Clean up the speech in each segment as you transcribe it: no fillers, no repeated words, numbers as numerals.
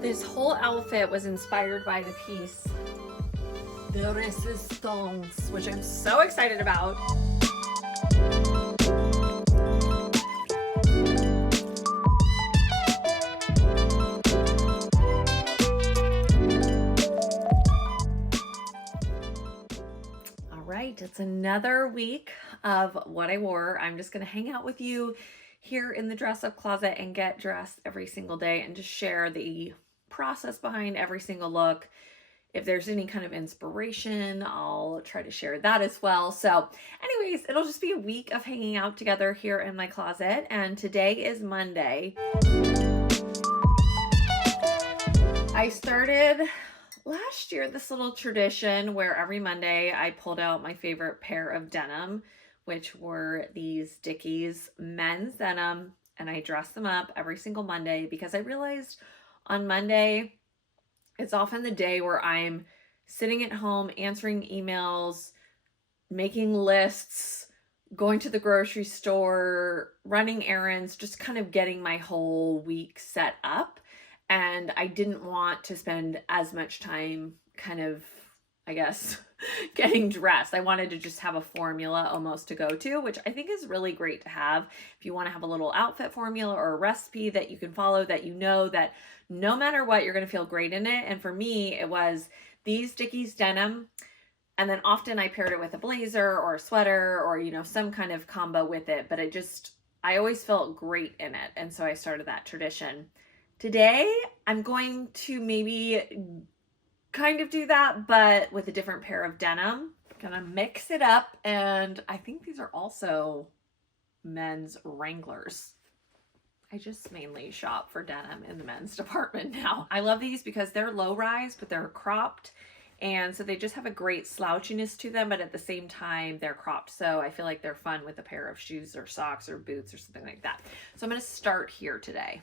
This whole outfit was inspired by the piece The Resistance, which I'm so excited about. All right, it's another week of what I wore. I'm just going to hang out with you here in the dress up closet and get dressed every single day and just share the process behind every single look. If there's any kind of inspiration, I'll try to share that as well. So anyways, it'll just be a week of hanging out together here in my closet. And today is Monday. I started last year this little tradition where every Monday I pulled out my favorite pair of denim, which were these Dickies men's denim, and I dressed them up every single Monday because I realized on Monday it's often the day where I'm sitting at home answering emails, making lists, going to the grocery store, running errands, just kind of getting my whole week set up. And I didn't want to spend as much time kind of, I guess, getting dressed. I wanted to just have a formula almost to go to, which I think is really great to have. If you want to have a little outfit formula or a recipe that you can follow, that you know that no matter what, you're going to feel great in it. And for me, it was these Dickies denim. And then often I paired it with a blazer or a sweater or, some kind of combo with it. But I always felt great in it. And so I started that tradition. Today, I'm going to maybe kind of do that, but with a different pair of denim. Gonna mix it up, and I think these are also men's Wranglers. I just mainly shop for denim in the men's department now. I love these because they're low rise, but they're cropped. And so they just have a great slouchiness to them, but at the same time, they're cropped. So I feel like they're fun with a pair of shoes or socks or boots or something like that. So I'm gonna start here today.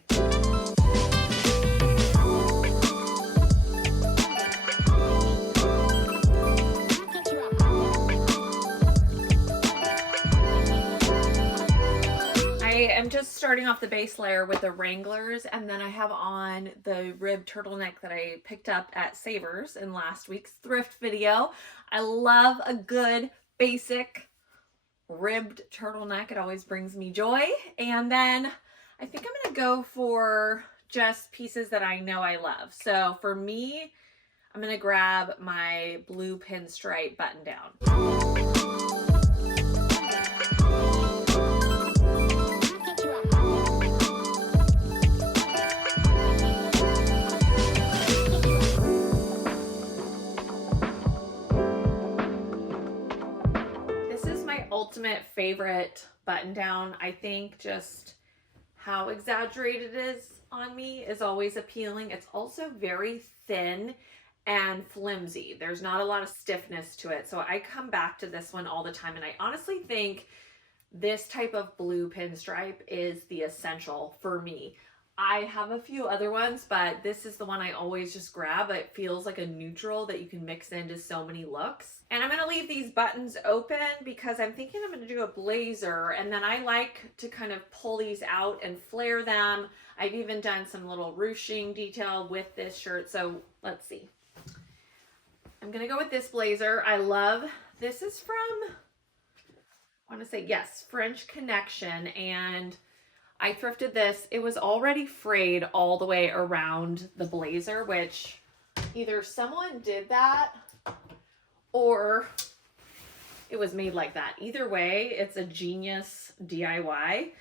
I'm just starting off the base layer with the Wranglers, and then I have on the ribbed turtleneck that I picked up at Savers in last week's thrift video. I love a good basic ribbed turtleneck. It always brings me joy. And then I think I'm gonna go for just pieces that I know I love. So for me, I'm gonna grab my blue pinstripe button down. Ultimate favorite button down. I think just how exaggerated it is on me is always appealing. It's also very thin and flimsy. There's not a lot of stiffness to it. So I come back to this one all the time, and I honestly think this type of blue pinstripe is the essential for me. I have a few other ones, but this is the one I always just grab. It feels like a neutral that you can mix into so many looks. And I'm gonna leave these buttons open because I'm thinking I'm gonna do a blazer, and then I like to kind of pull these out and flare them. I've even done some little ruching detail with this shirt. So let's see. I'm gonna go with this blazer. This is from, I wanna say, yes, French Connection, and I thrifted this. It was already frayed all the way around the blazer, which either someone did that or it was made like that. Either way, it's a genius DIY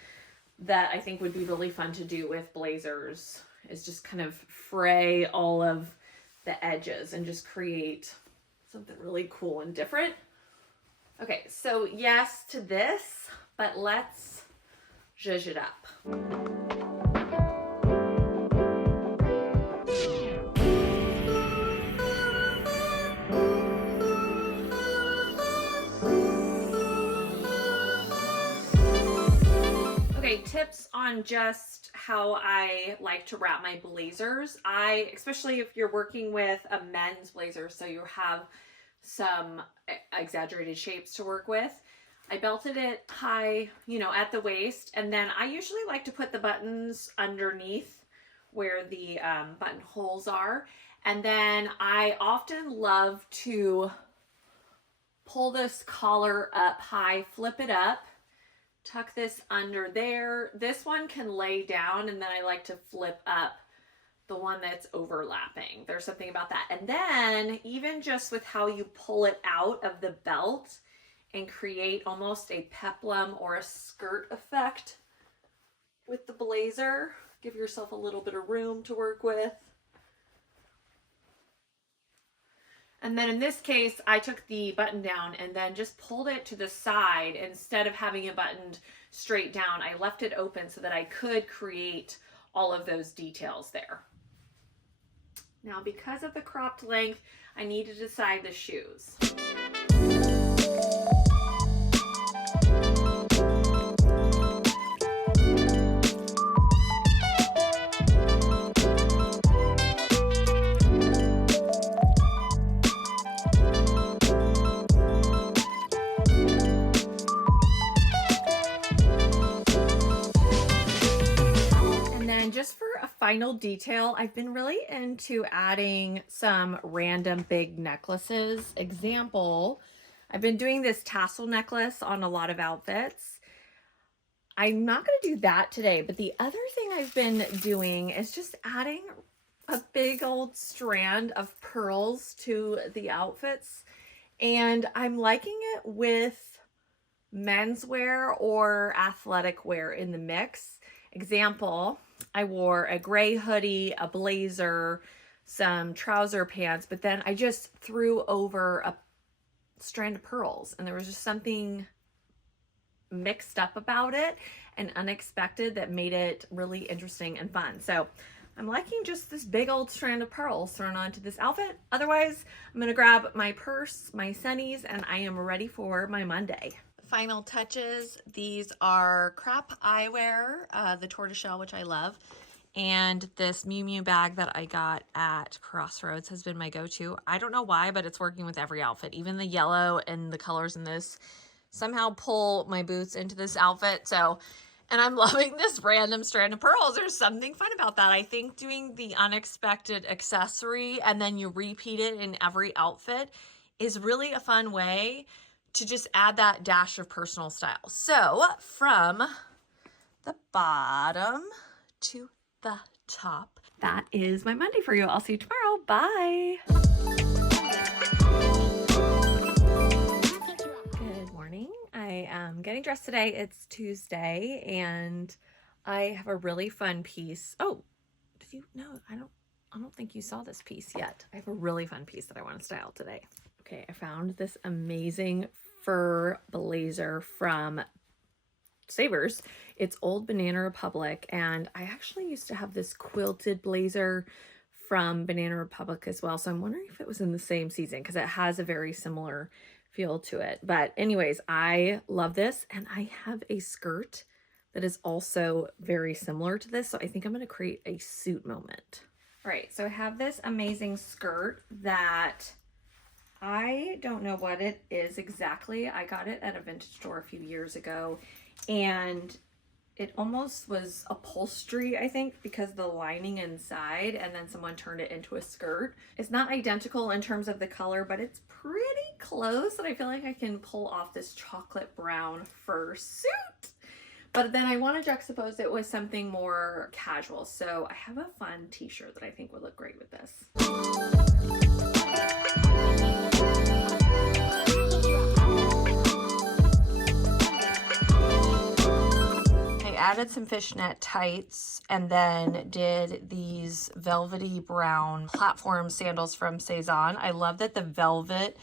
that I think would be really fun to do with blazers, is just kind of fray all of the edges and just create something really cool and different. Okay, so yes to this, but let's zhuzh it up. Okay, tips on just how I like to wrap my blazers. Especially if you're working with a men's blazer, so you have some exaggerated shapes to work with. I belted it high, at the waist, and then I usually like to put the buttons underneath where the buttonholes are. And then I often love to pull this collar up high, flip it up, tuck this under there. This one can lay down, and then I like to flip up the one that's overlapping. There's something about that. And then even just with how you pull it out of the belt and create almost a peplum or a skirt effect with the blazer, give yourself a little bit of room to work with. And then in this case, I took the button down and then just pulled it to the side. Instead of having it buttoned straight down, I left it open so that I could create all of those details there. Now, because of the cropped length, I need to decide the shoes. Just for a final detail, I've been really into adding some random big necklaces. Example, I've been doing this tassel necklace on a lot of outfits. I'm not going to do that today, but the other thing I've been doing is just adding a big old strand of pearls to the outfits. And I'm liking it with menswear or athletic wear in the mix. Example, I wore a gray hoodie, a blazer, some trouser pants, but then I just threw over a strand of pearls, and there was just something mixed up about it and unexpected that made it really interesting and fun. So I'm liking just this big old strand of pearls thrown onto this outfit. Otherwise, I'm gonna grab my purse, my sunnies, and I am ready for my Monday. Final touches, these are crap eyewear, the tortoiseshell, which I love, and this Miu Miu bag that I got at Crossroads has been my go-to. I don't know why, but it's working with every outfit. Even the yellow and the colors in this somehow pull my boots into this outfit. So, and I'm loving this random strand of pearls. There's something fun about that. I think doing the unexpected accessory and then you repeat it in every outfit is really a fun way to just add that dash of personal style. So from the bottom to the top, that is my Monday for you. I'll see you tomorrow. Bye. Good morning. I am getting dressed today. It's Tuesday and I have a really fun piece. Oh, did you know? I don't think you saw this piece yet. I have a really fun piece that I want to style today. Okay, I found this amazing fur blazer from Savers. It's old Banana Republic, and I actually used to have this quilted blazer from Banana Republic as well, so I'm wondering if it was in the same season because it has a very similar feel to it. But anyways, I love this, and I have a skirt that is also very similar to this, so I think I'm going to create a suit moment. All right, so I have this amazing skirt that I don't know what it is exactly. I got it at a vintage store a few years ago, and it almost was upholstery, I think, because the lining inside, and then someone turned it into a skirt. It's not identical in terms of the color, but it's pretty close, and I feel like I can pull off this chocolate brown fur suit. But then I want to juxtapose it with something more casual. So I have a fun t-shirt that I think would look great with this. Added some fishnet tights and then did these velvety brown platform sandals from Cezanne. I love that the velvet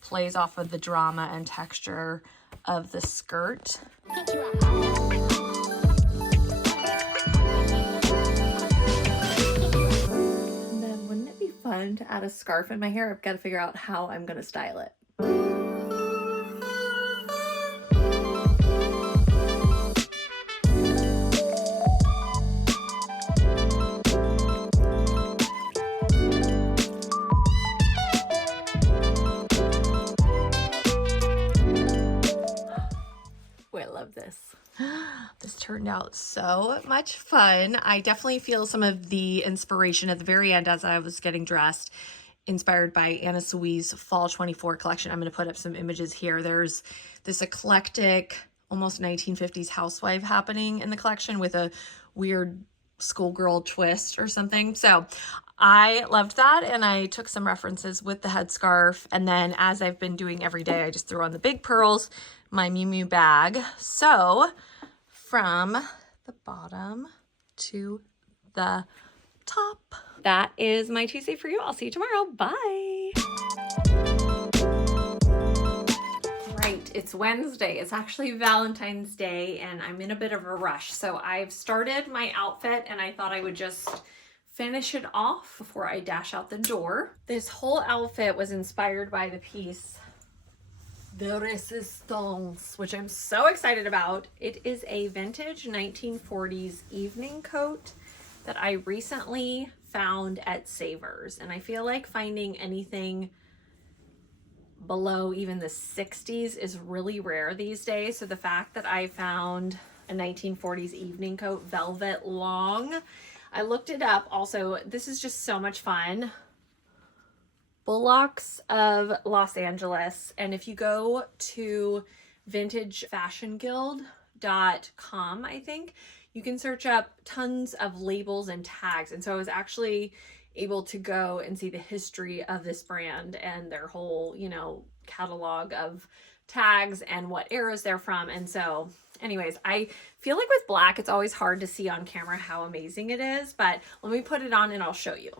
plays off of the drama and texture of the skirt. And then wouldn't it be fun to add a scarf in my hair? I've got to figure out how I'm going to style it. This turned out so much fun. I definitely feel some of the inspiration at the very end as I was getting dressed, inspired by Anna Sui's Fall 24 collection. I'm going to put up some images here. There's this eclectic, almost 1950s housewife happening in the collection with a weird schoolgirl twist or something. So I loved that, and I took some references with the headscarf. And then, as I've been doing every day, I just threw on the big pearls, my Miu Miu bag. So from the bottom to the top, that is my Tuesday for you. I'll see you tomorrow. Bye. Right, it's Wednesday. It's actually Valentine's Day, and I'm in a bit of a rush. So I've started my outfit, and I thought I would just finish it off before I dash out the door. This whole outfit was inspired by the piece The Resistance, which I'm so excited about. It is a vintage 1940s evening coat that I recently found at Savers, and I feel like finding anything below even the 60s is really rare these days. So the fact that I found a 1940s evening coat, velvet long, I looked it up. Also, this is just so much fun. Bullocks of Los Angeles. And if you go to vintagefashionguild.com, I think, you can search up tons of labels and tags. And so I was actually able to go and see the history of this brand and their whole, you know, catalog of tags and what eras they're from. And so anyways, I feel like with black, it's always hard to see on camera how amazing it is, but let me put it on and I'll show you.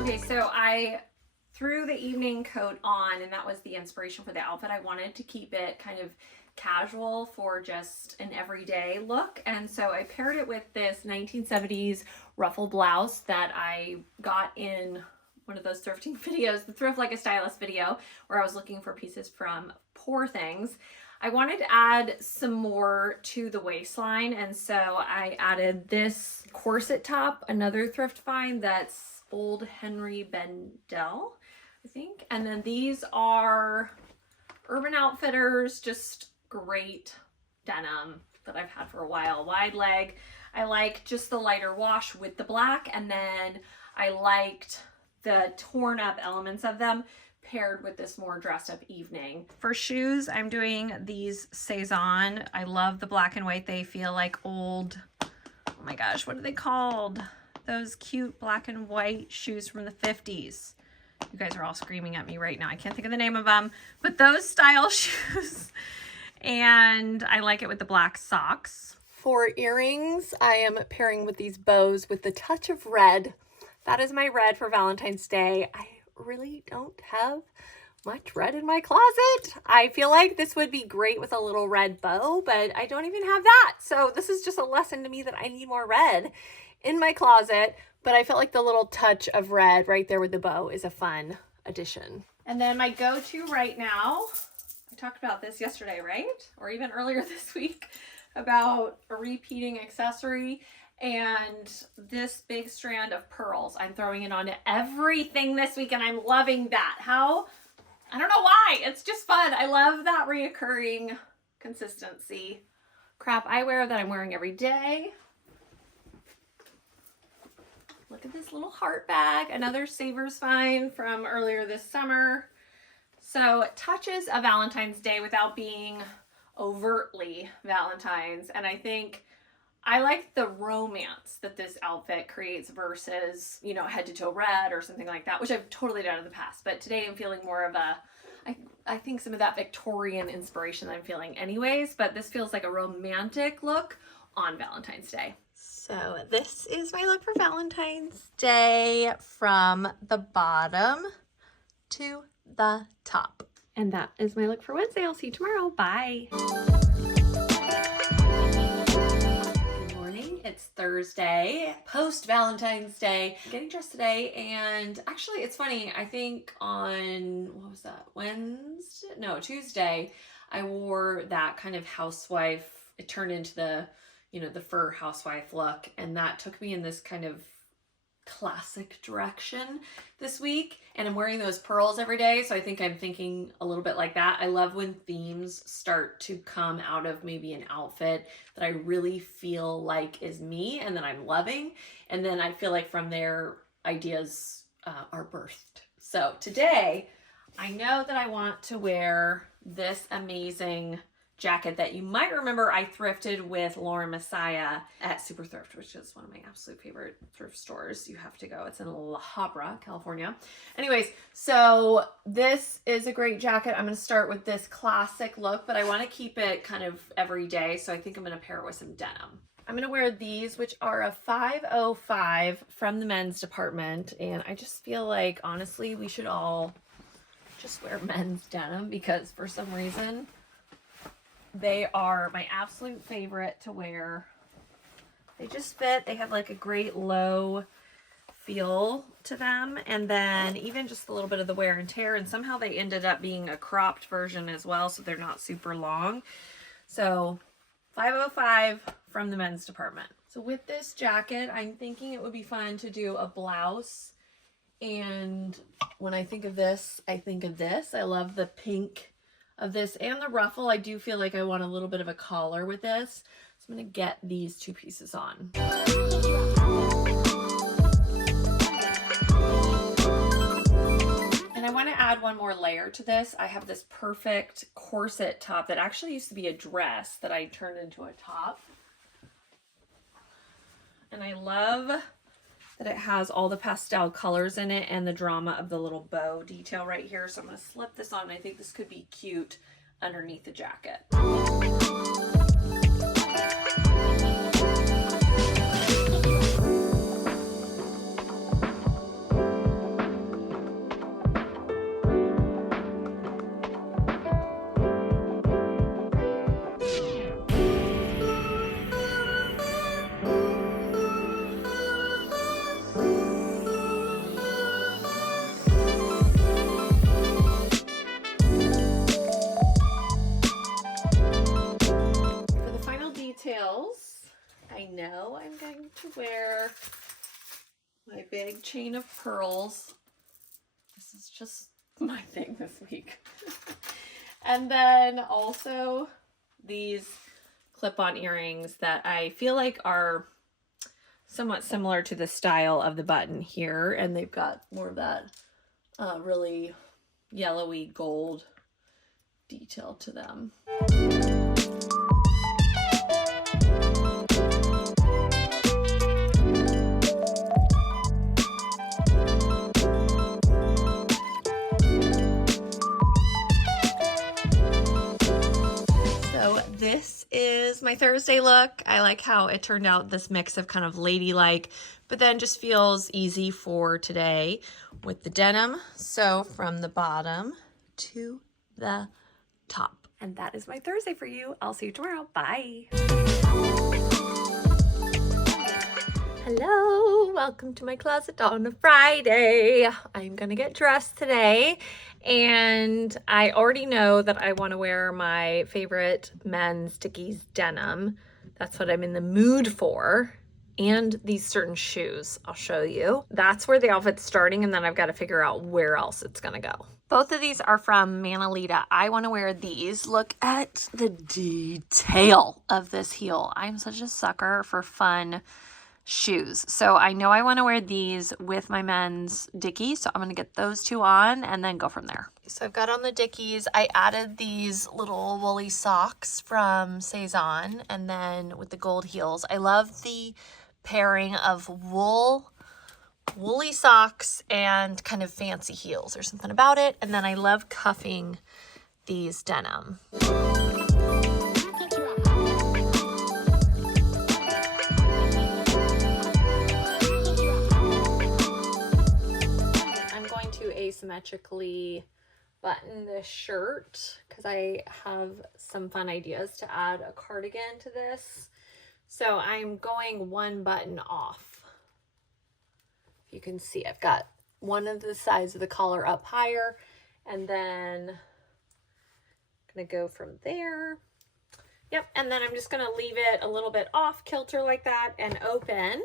Okay, so I threw the evening coat on, and that was the inspiration for the outfit. I wanted to keep it kind of casual for just an everyday look, and so I paired it with this 1970s ruffle blouse that I got in one of those thrifting videos, the Thrift Like a Stylist video, where I was looking for pieces from Poor Things. I wanted to add some more to the waistline, and so I added this corset top, another thrift find that's Old Henry Bendel, I think. And then these are Urban Outfitters, just great denim that I've had for a while. Wide leg. I like just the lighter wash with the black, and then I liked the torn up elements of them paired with this more dressed up evening. For shoes, I'm doing these Cezanne. I love the black and white. They feel like old, oh my gosh, what are they called? Those cute black and white shoes from the 50s. You guys are all screaming at me right now. I can't think of the name of them, but those style shoes. And I like it with the black socks. For earrings, I am pairing with these bows with the touch of red. That is my red for Valentine's Day. I really don't have much red in my closet. I feel like this would be great with a little red bow, but I don't even have that. So this is just a lesson to me that I need more red in my closet, but I felt like the little touch of red right there with the bow is a fun addition. And then my go-to right now, I talked about this yesterday, right? Or even earlier this week, about a repeating accessory, and this big strand of pearls. I'm throwing it onto everything this week, and I'm loving that. How? I don't know why. It's just fun. I love that reoccurring consistency. Crap eyewear that I'm wearing every day. Look at this little heart bag, another Savers find from earlier this summer. So touches of Valentine's Day without being overtly Valentine's. And I think I like the romance that this outfit creates versus, you know, head to toe red or something like that, which I've totally done in the past. But today I'm feeling more of a, I think some of that Victorian inspiration that I'm feeling anyways, but this feels like a romantic look on Valentine's Day. So this is my look for Valentine's Day from the bottom to the top. And that is my look for Wednesday. I'll see you tomorrow. Bye. Good morning. It's Thursday, post Valentine's Day. I'm getting dressed today, and actually it's funny. I think on, what was that? Tuesday, I wore that kind of housewife. It turned into the, you know, the fur housewife look, and that took me in this kind of classic direction this week, and I'm wearing those pearls every day, so I think I'm thinking a little bit like that. I love when themes start to come out of maybe an outfit that I really feel like is me and that I'm loving, and then I feel like from there ideas are birthed. So today I know that I want to wear this amazing jacket that you might remember I thrifted with Lauren Messiah at Super Thrift, which is one of my absolute favorite thrift stores. You have to go. It's in La Habra, California. Anyways, so this is a great jacket. I'm going to start with this classic look, but I want to keep it kind of every day. So I think I'm going to pair it with some denim. I'm going to wear these, which are a 505 from the men's department. And I just feel like, honestly, we should all just wear men's denim because for some reason, they are my absolute favorite to wear. They just fit. They have like a great low feel to them. And then even just a little bit of the wear and tear. And somehow they ended up being a cropped version as well. So they're not super long. So 505 from the men's department. So with this jacket, I'm thinking it would be fun to do a blouse. And when I think of this, I think of this. I love the pink of this and the ruffle. I do feel like I want a little bit of a collar with this. So I'm going to get these two pieces on. And I want to add one more layer to this. I have this perfect corset top that actually used to be a dress that I turned into a top. And I love that it has all the pastel colors in it and the drama of the little bow detail right here. So I'm going to slip this on. I think this could be cute underneath the jacket. I know I'm going to wear my big chain of pearls. This is just my thing this week. And then also these clip-on earrings that I feel like are somewhat similar to the style of the button here. And they've got more of that really yellowy gold detail to them. This is my Thursday look. I like how it turned out, this mix of kind of ladylike, but then just feels easy for today with the denim. So from the bottom to the top. And that is my Thursday for you. I'll see you tomorrow. Bye. Hello, welcome to my closet on a Friday. I'm gonna get dressed today, and I already know that I want to wear my favorite men's Dickies denim. That's what I'm in the mood for, and these certain shoes I'll show you. That's where the outfit's starting, and then I've got to figure out where else it's gonna go. Both of these are from Manalita. I want to wear these. Look at the detail of this heel. I'm such a sucker for fun shoes. So I know I want to wear these with my men's Dickies. So I'm going to get those two on and then go from there. So I've got on the Dickies. I added these little woolly socks from Cezanne, and then with the gold heels. I love the pairing of woolly socks and kind of fancy heels. There's something about it. And then I love cuffing these denim. Asymmetrically button this shirt because I have some fun ideas to add a cardigan to this. So I'm going one button off. You can see I've got one of the sides of the collar up higher, and then I'm gonna go from there. Yep, and then I'm just gonna leave it a little bit off kilter like that and open.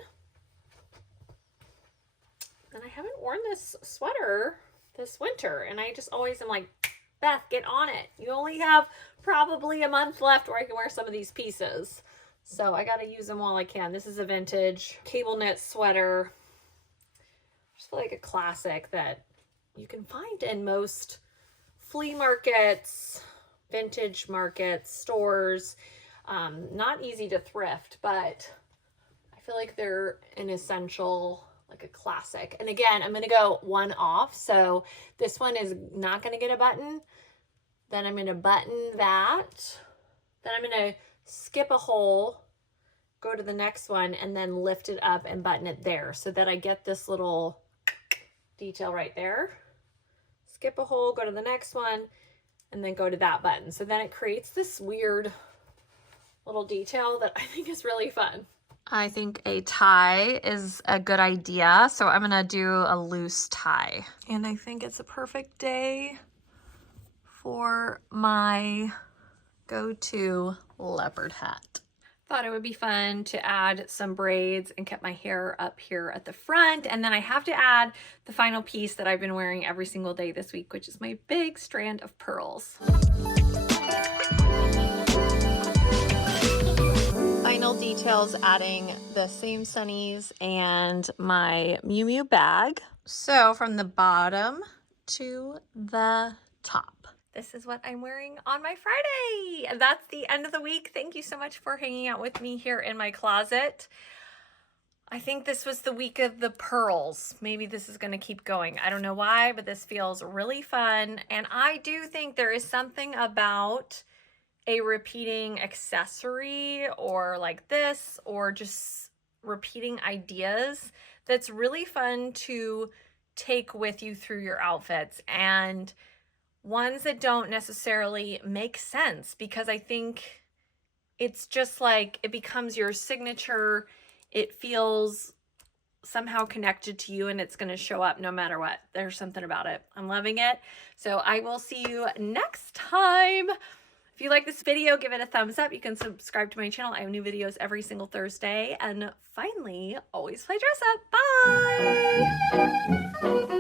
And I haven't worn this sweater this winter, and I just always am like, Beth, get on it. You only have probably a month left where I can wear some of these pieces. So I got to use them while I can. This is a vintage cable knit sweater. Just feel like a classic that you can find in most flea markets, vintage markets, stores. Not easy to thrift, but I feel like they're an essential, like a classic. And again, I'm going to go one off. So this one is not going to get a button. Then I'm going to button that. Then I'm going to skip a hole, go to the next one, and then lift it up and button it there so that I get this little detail right there. Skip a hole, go to the next one, and then go to that button. So then it creates this weird little detail that I think is really fun. I think a tie is a good idea, so I'm gonna do a loose tie. And I think it's a perfect day for my go-to leopard hat. Thought it would be fun to add some braids and keep my hair up here at the front. And then I have to add the final piece that I've been wearing every single day this week, which is my big strand of pearls. Final details, adding the same sunnies and my Miu Miu bag. So from the bottom to the top. This is what I'm wearing on my Friday. And that's the end of the week. Thank you so much for hanging out with me here in my closet. I think this was the week of the pearls. Maybe this is going to keep going. I don't know why, but this feels really fun. And I do think there is something about a repeating accessory or like this, or just repeating ideas that's really fun to take with you through your outfits, and ones that don't necessarily make sense, because I think it's just like it becomes your signature. It feels somehow connected to you, and it's going to show up no matter what. There's something about it. I'm loving it. So I will see you next time. If you like this video, give it a thumbs up. You can subscribe to my channel. I have new videos every single Thursday. And finally, always play dress up. Bye!